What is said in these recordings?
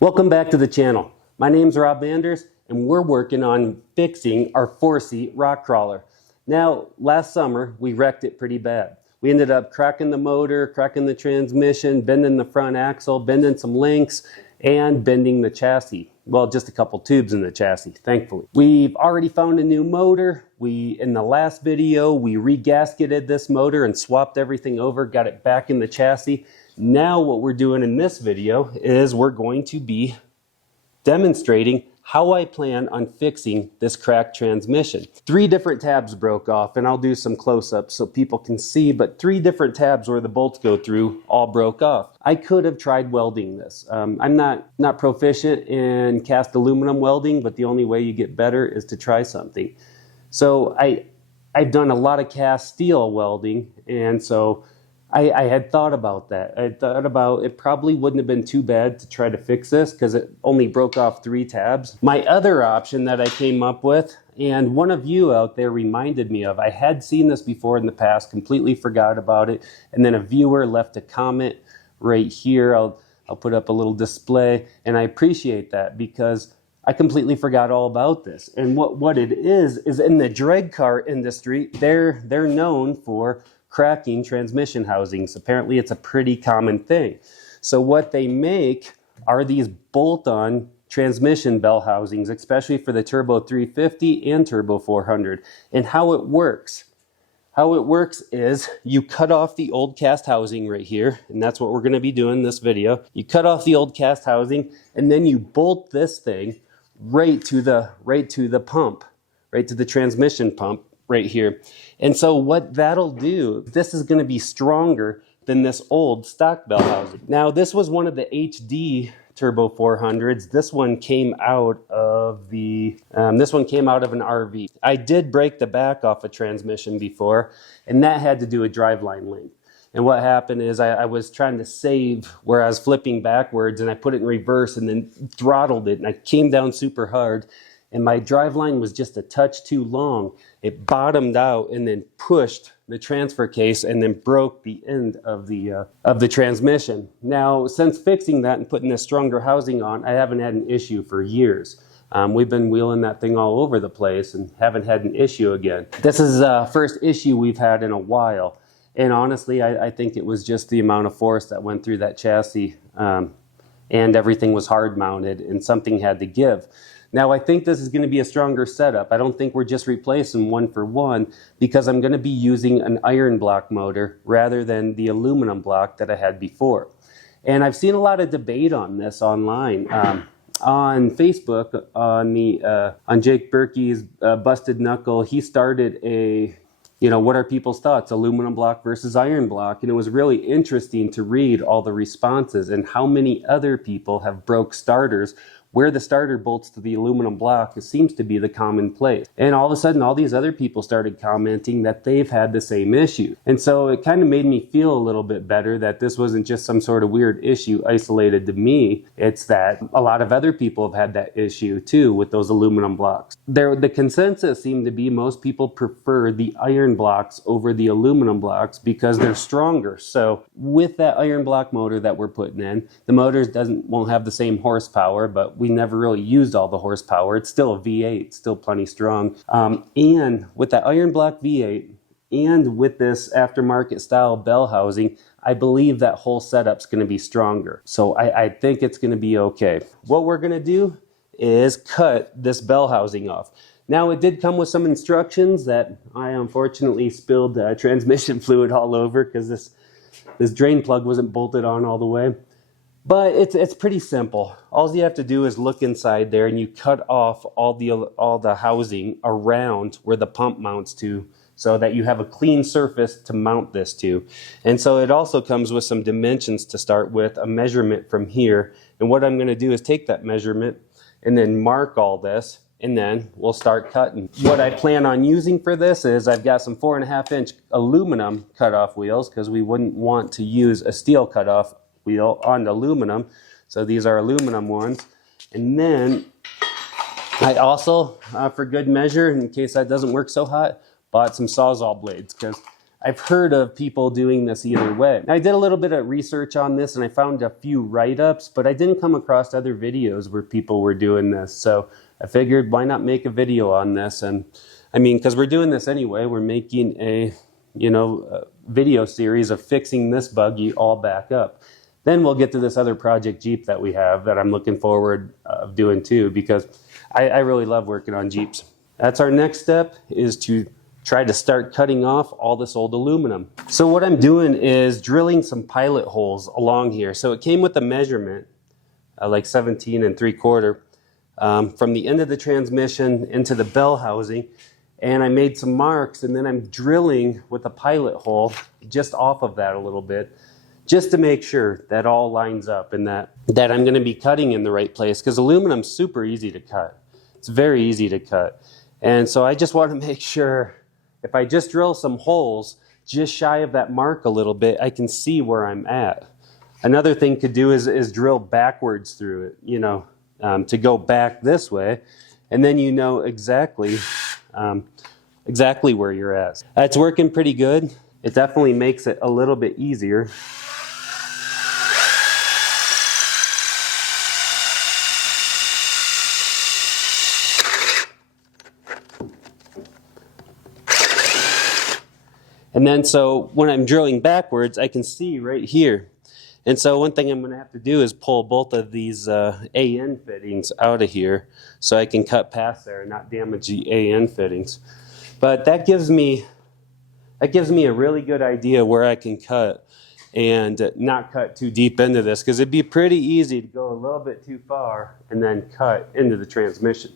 Welcome back to the channel. My name's Rob Manders and we're working on fixing our 4-seat rock crawler. Now, last summer we wrecked it pretty bad. We ended up cracking the motor, cracking the transmission, bending the front axle, bending some links, and bending the chassis. Well, just a couple tubes in the chassis, thankfully. We've already found a new motor. In the last video, we re-gasketed this motor and swapped everything over, got it back in the chassis. Now what we're doing in this video is we're going to be demonstrating how I plan on fixing this cracked transmission. 3 different tabs broke off, and I'll do some close-ups so people can see, but 3 different tabs where the bolts go through all broke off. I could have tried welding this. I'm not proficient in cast aluminum welding, but the only way you get better is to try something. So I've done a lot of cast steel welding, and so I had thought about that. I thought about it probably wouldn't have been too bad to try to fix this because it only broke off 3 tabs. My other option that I came up with, and one of you out there reminded me of, I had seen this before in the past, completely forgot about it, and then a viewer left a comment right here. I'll put up a little display, and I appreciate that because I completely forgot all about this. And what it is in the drag car industry, they're known for cracking transmission housings. Apparently it's a pretty common thing. So what they make are these bolt-on transmission bell housings, especially for the Turbo 350 and Turbo 400. And how it works is you cut off the old cast housing right here, and that's what we're going to be doing in this video. You cut off the old cast housing, and then you bolt this thing right to the pump, right to the transmission pump right here. And so what that'll do, this is going to be stronger than this old stock bell housing. Now, this was one of the HD Turbo 400s. This one came out of an RV. I did break the back off a transmission before, and that had to do with driveline length. And what happened is I was trying to save where I was flipping backwards, and I put it in reverse and then throttled it, and I came down super hard, and my driveline was just a touch too long. It bottomed out and then pushed the transfer case and then broke the end of the transmission. Now, since fixing that and putting this stronger housing on, I haven't had an issue for years. We've been wheeling that thing all over the place and haven't had an issue again. This is the first issue we've had in a while. And honestly, I think it was just the amount of force that went through that chassis, and everything was hard mounted and something had to give. Now, I think this is going to be a stronger setup. I don't think we're just replacing one for one because I'm going to be using an iron block motor rather than the aluminum block that I had before. And I've seen a lot of debate on this online. On Facebook, on Jake Berkey's Busted Knuckle, he started a, what are people's thoughts, aluminum block versus iron block? And it was really interesting to read all the responses and how many other people have broke starters where the starter bolts to the aluminum block seems to be the common place. And all of a sudden, all these other people started commenting that they've had the same issue. And so it kind of made me feel a little bit better that this wasn't just some sort of weird issue isolated to me. It's that a lot of other people have had that issue too with those aluminum blocks. The consensus seemed to be most people prefer the iron blocks over the aluminum blocks because they're stronger. So with that iron block motor that we're putting in, the motors won't have the same horsepower, but we never really used all the horsepower. It's still a V8, it's still plenty strong. And with that iron block V8 and with this aftermarket style bell housing, I believe that whole setup's going to be stronger. So I think it's going to be okay. What we're going to do is cut this bell housing off. Now, it did come with some instructions that I unfortunately spilled transmission fluid all over because this drain plug wasn't bolted on all the way. But it's pretty simple. All you have to do is look inside there and you cut off all the housing around where the pump mounts to so that you have a clean surface to mount this to. And so it also comes with some dimensions to start with, a measurement from here. And what I'm going to do is take that measurement and then mark all this, and then we'll start cutting. What I plan on using for this is I've got some 4.5-inch aluminum cutoff wheels because we wouldn't want to use a steel cutoff wheel on the aluminum. So these are aluminum ones. And then I also, for good measure, in case that doesn't work so hot, bought some Sawzall blades because I've heard of people doing this either way. I did a little bit of research on this and I found a few write-ups, but I didn't come across other videos where people were doing this. So I figured, why not make a video on this? And I mean, because we're doing this anyway, we're making a video series of fixing this buggy all back up. Then we'll get to this other project Jeep that we have that I'm looking forward of doing too, because I really love working on Jeeps. That's our next step, is to try to start cutting off all this old aluminum. So what I'm doing is drilling some pilot holes along here. So it came with a measurement, like 17 3/4, from the end of the transmission into the bell housing. And I made some marks, and then I'm drilling with a pilot hole just off of that a little bit, just to make sure that all lines up and that I'm gonna be cutting in the right place, because aluminum's super easy to cut. It's very easy to cut. And so I just want to make sure if I just drill some holes just shy of that mark a little bit, I can see where I'm at. Another thing to do is drill backwards through it, to go back this way, and then you know exactly where you're at. It's working pretty good. It definitely makes it a little bit easier. And then so when I'm drilling backwards, I can see right here. And so one thing I'm going to have to do is pull both of these AN fittings out of here so I can cut past there and not damage the AN fittings. But that gives me a really good idea where I can cut and not cut too deep into this, because it'd be pretty easy to go a little bit too far and then cut into the transmission.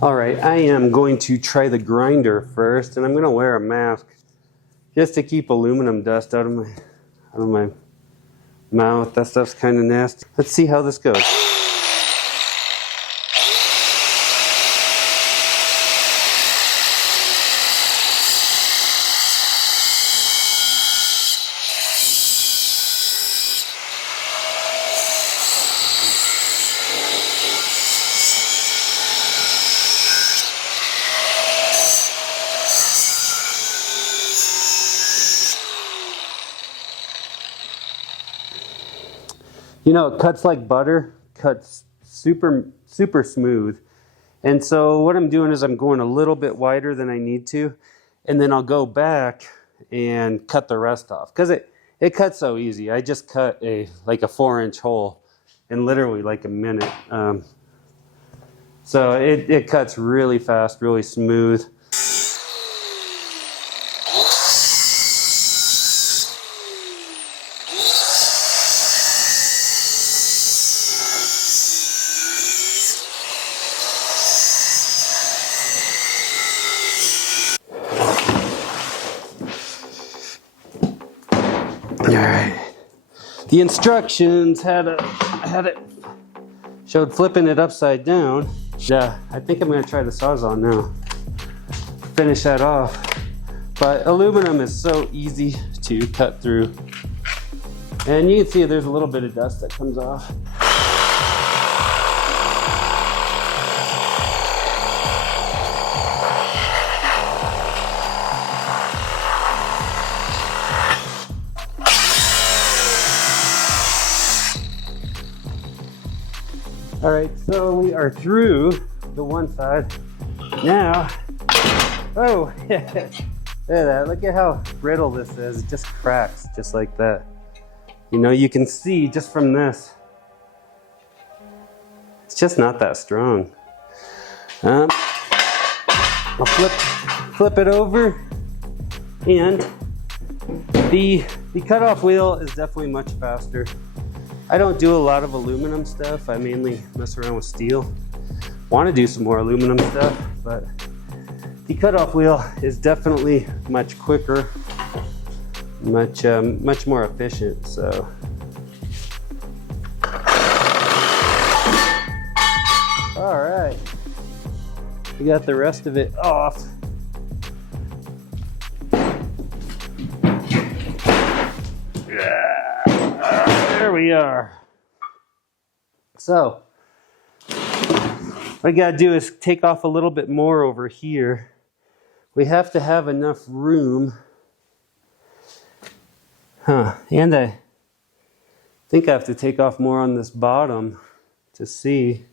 All right, I am going to try the grinder first, and I'm going to wear a mask just to keep aluminum dust out of my mouth. That stuff's kind of nasty. Let's see how this goes. It cuts like butter, cuts super smooth. And so what I'm doing is I'm going a little bit wider than I need to, and then I'll go back and cut the rest off, because it cuts so easy. I just cut like a 4-inch hole in literally like a minute. So it cuts really fast, really smooth. Alright. The instructions had it showed flipping it upside down. Yeah, I think I'm gonna try the Sawzall now. Finish that off. But aluminum is so easy to cut through. And you can see there's a little bit of dust that comes off. All right, so we are through the one side. Now, oh, look at that. Look at how brittle this is. It just cracks just like that. You can see just from this, it's just not that strong. I'll flip it over, and the cutoff wheel is definitely much faster. I don't do a lot of aluminum stuff. I mainly mess around with steel. Want to do some more aluminum stuff, but the cutoff wheel is definitely much quicker, much more efficient. So all right, we got the rest of it off. There we are. So what I gotta do is take off a little bit more over here. We have to have enough room And I think I have to take off more on this bottom to see.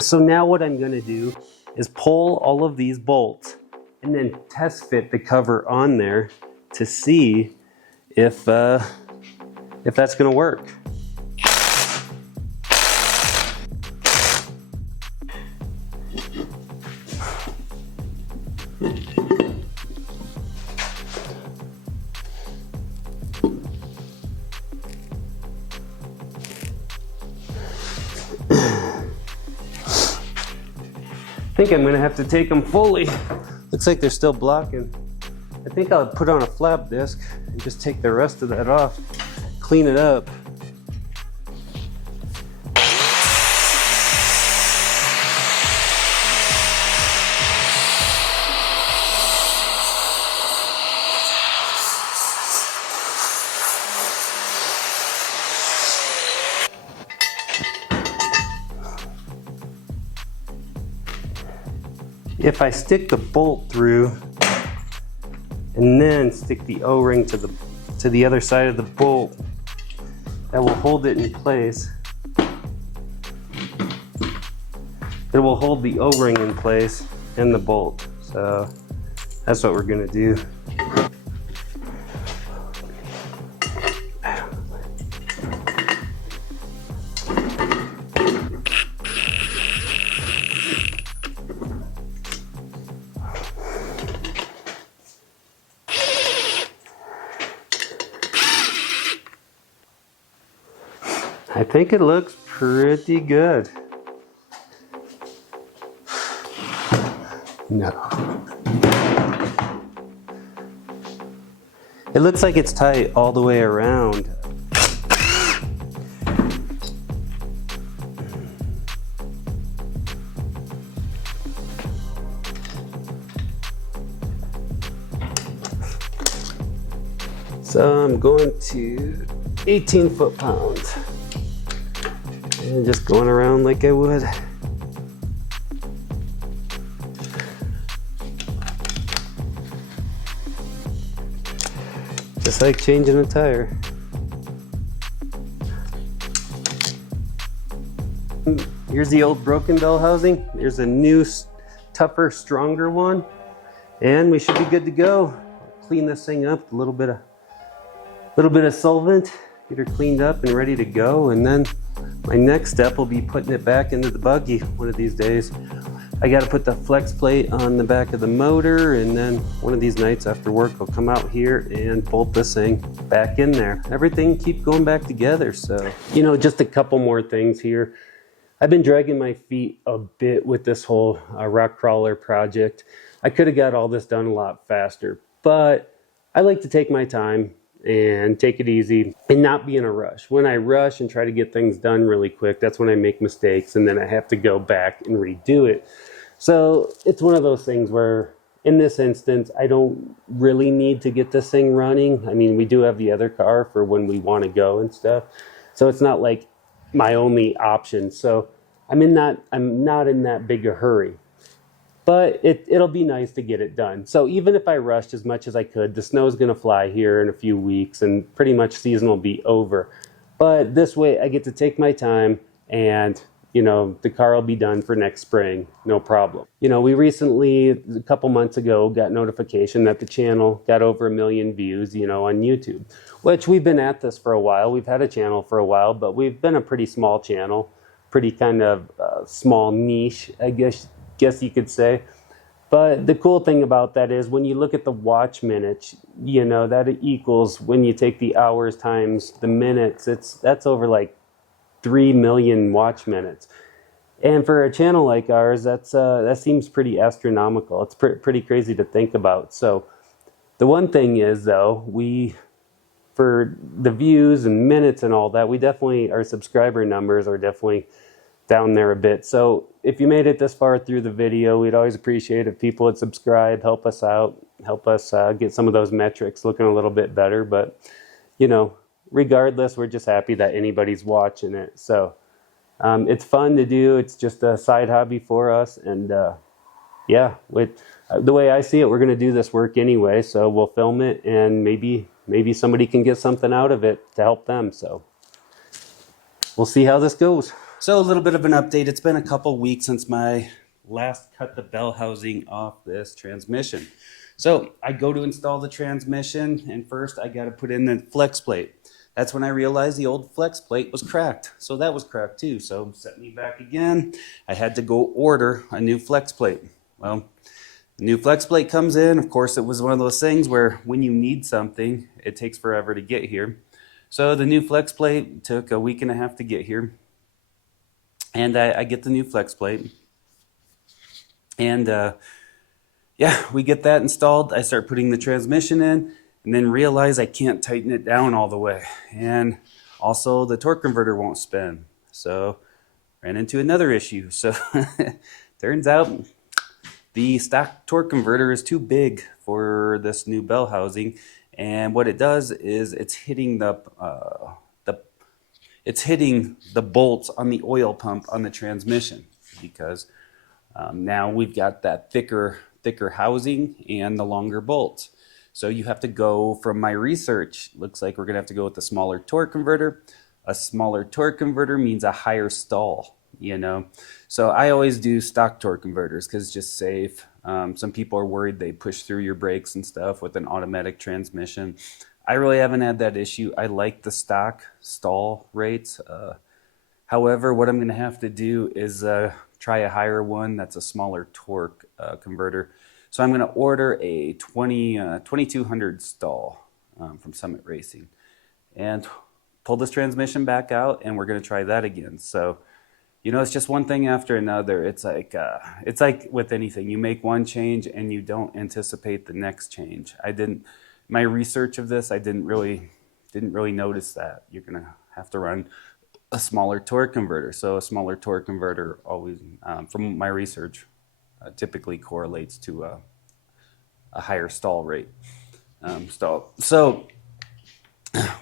So now what I'm going to do is pull all of these bolts and then test fit the cover on there to see if that's going to work. I think I'm going to have to take them fully. Looks like they're still blocking. I think I'll put on a flap disc and just take the rest of that off, clean it up. If I stick the bolt through and then stick the O-ring to the other side of the bolt, that will hold it in place. It will hold the O-ring in place and the bolt. So that's what we're gonna do. I think it looks pretty good. No. It looks like it's tight all the way around. So I'm going to 18 foot-pounds. And just going around like I would. Just like changing a tire. Here's the old broken bell housing. There's a new, tougher, stronger one. And we should be good to go. Clean this thing up, a little bit of solvent, get her cleaned up and ready to go. And then my next step will be putting it back into the buggy one of these days. I got to put the flex plate on the back of the motor, and then one of these nights after work I'll come out here and bolt this thing back in there. Everything keep going back together. So, you know, just a couple more things here. I've been dragging my feet a bit with this whole rock crawler project. I could have got all this done a lot faster, but I like to take my time and take it easy and not be in a rush. When I rush and try to get things done really quick, that's when I make mistakes and then I have to go back and redo it. So it's one of those things where in this instance, I don't really need to get this thing running. I mean, we do have the other car for when we want to go and stuff. So it's not like my only option. So I'm not in that big a hurry. But it'll be nice to get it done. So even if I rushed as much as I could, the snow's going to fly here in a few weeks and pretty much season will be over. But this way I get to take my time and, you know, the car will be done for next spring, no problem. You know, we recently, a couple months ago, got notification that the channel got over 1 million views, you know, on YouTube, which we've been at this for a while. We've had a channel for a while, but we've been a pretty small channel, pretty kind of small niche, I guess you could say. But the cool thing about that is when you look at the watch minutes, you know, that equals when you take the hours times the minutes, that's over like 3 million watch minutes. And for a channel like ours, that seems pretty astronomical. It's pretty crazy to think about. So the one thing is though, for the views and minutes and all that, we definitely, our subscriber numbers are definitely down there a bit. So if you made it this far through the video, we'd always appreciate if people would subscribe, help us out, help us get some of those metrics looking a little bit better. But, you know, regardless, we're just happy that anybody's watching it. So it's fun to do. It's just a side hobby for us. And yeah, with the way I see it, we're going to do this work anyway. So we'll film it, and maybe somebody can get something out of it to help them. So we'll see how this goes. So a little bit of an update. It's been a couple weeks since my last cut the bell housing off this transmission. So I go to install the transmission, and first I got to put in the flex plate. That's when I realized the old flex plate was cracked. So that was cracked too. So set me back again. I had to go order a new flex plate. Well, the new flex plate comes in. Of course, it was one of those things where when you need something, it takes forever to get here. So the new flex plate took a week and a half to get here. And I get the new flex plate. And yeah, we get that installed. I start putting the transmission in, and then realize I can't tighten it down all the way. And also the torque converter won't spin. So ran into another issue. So turns out the stock torque converter is too big for this new bell housing. And what it does is it's hitting the bolts on the oil pump on the transmission, because now we've got that thicker housing and the longer bolts. So you have to go, from my research, looks like we're gonna have to go with the smaller torque converter. A smaller torque converter means a higher stall, you know. So I always do stock torque converters because it's just safe. Some people are worried they push through your brakes and stuff with an automatic transmission. I really haven't had that issue. I like the stock stall rates. However, what I'm going to have to do is try a higher one that's a smaller torque converter. So I'm going to order a 2200 stall from Summit Racing and pull this transmission back out, and we're going to try that again. So, you know, it's just one thing after another. It's like with anything. You make one change and you don't anticipate the next change. My research of this, I didn't really notice that. You're going to have to run a smaller torque converter. So a smaller torque converter always, from my research, typically correlates to a higher stall rate. So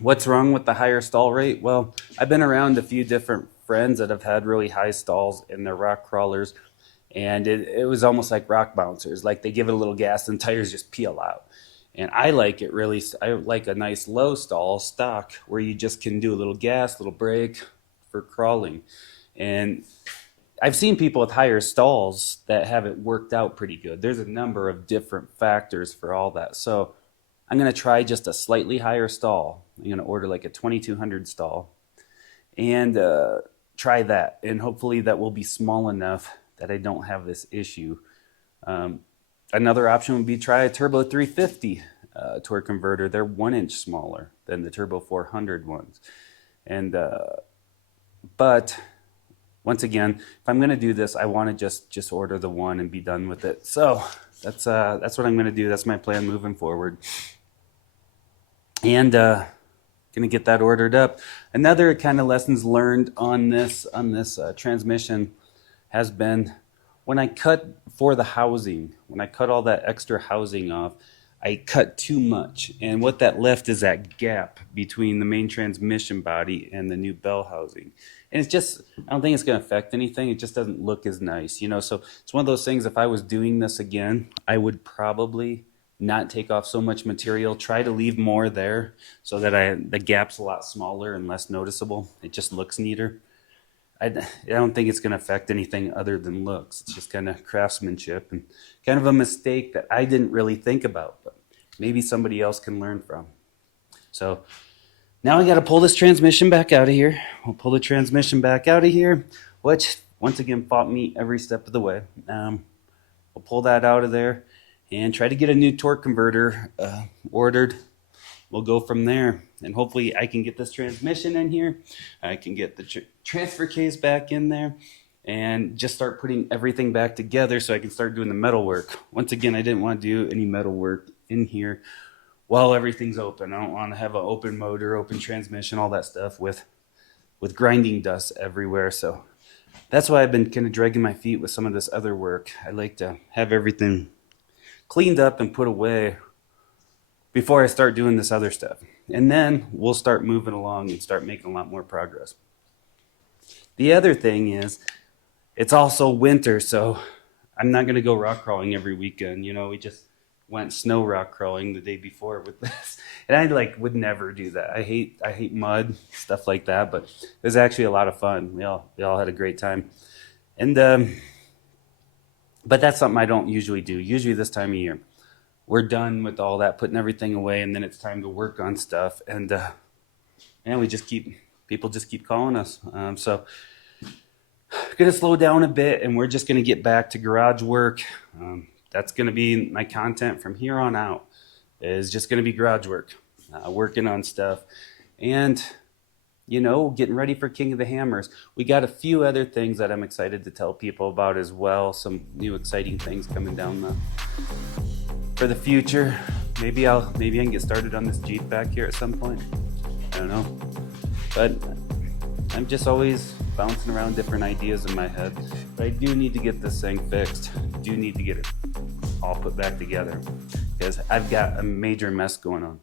what's wrong with the higher stall rate? Well, I've been around a few different friends that have had really high stalls in their rock crawlers, and it was almost like rock bouncers. Like they give it a little gas and tires just peel out. And I like a nice low stall stock where you just can do a little gas, little brake for crawling. And I've seen people with higher stalls that have it worked out pretty good. There's a number of different factors for all that. So I'm going to try just a slightly higher stall. I'm going to order like a 2200 stall and try that. And hopefully that will be small enough that I don't have this issue. Another option would be try a Turbo 350 torque converter. They're 1 inch smaller than the Turbo 400 ones. And but once again, if I'm going to do this, I want to just order the one and be done with it. So that's what I'm going to do. That's my plan moving forward. And going to get that ordered up. Another kind of lessons learned on this transmission has been, when I cut for the housing, when I cut all that extra housing off, I cut too much. And what that left is that gap between the main transmission body and the new bell housing. And it's just, I don't think it's going to affect anything. It just doesn't look as nice, you know. So it's one of those things, if I was doing this again, I would probably not take off so much material, try to leave more there so that the gap's a lot smaller and less noticeable. It just looks neater. I don't think it's going to affect anything other than looks. It's just kind of craftsmanship and kind of a mistake that I didn't really think about, but maybe somebody else can learn from. So now I got to pull this transmission back out of here. We'll pull the transmission back out of here, which once again fought me every step of the way. We'll pull that out of there and try to get a new torque converter ordered. We'll go from there, and hopefully I can get this transmission in here. I can get the transfer case back in there and just start putting everything back together so I can start doing the metal work. Once again, I didn't want to do any metal work in here while everything's open. I don't want to have an open motor, open transmission, all that stuff with grinding dust everywhere. So That's why I've been kind of dragging my feet with some of this other work. I like to have everything cleaned up and put away before I start doing this other stuff. And then we'll start moving along and start making a lot more progress. The other thing is, it's also winter, so I'm not going to go rock crawling every weekend. You know, we just went snow rock crawling the day before with this, and I would never do that. I hate mud, stuff like that. But it was actually a lot of fun. We all had a great time, and but that's something I don't usually do. Usually this time of year, we're done with all that, putting everything away, and then it's time to work on stuff. And we just people just keep calling us. So going to slow down a bit, and we're just going to get back to garage work. That's going to be my content from here on out, is just going to be garage work, working on stuff, and getting ready for King of the Hammers. We got a few other things that I'm excited to tell people about as well. Some new exciting things coming down for the future. Maybe I can get started on this Jeep back here at some point. I don't know, but I'm just always bouncing around different ideas in my head. But I do need to get this thing fixed. I do need to get it all put back together, because I've got a major mess going on.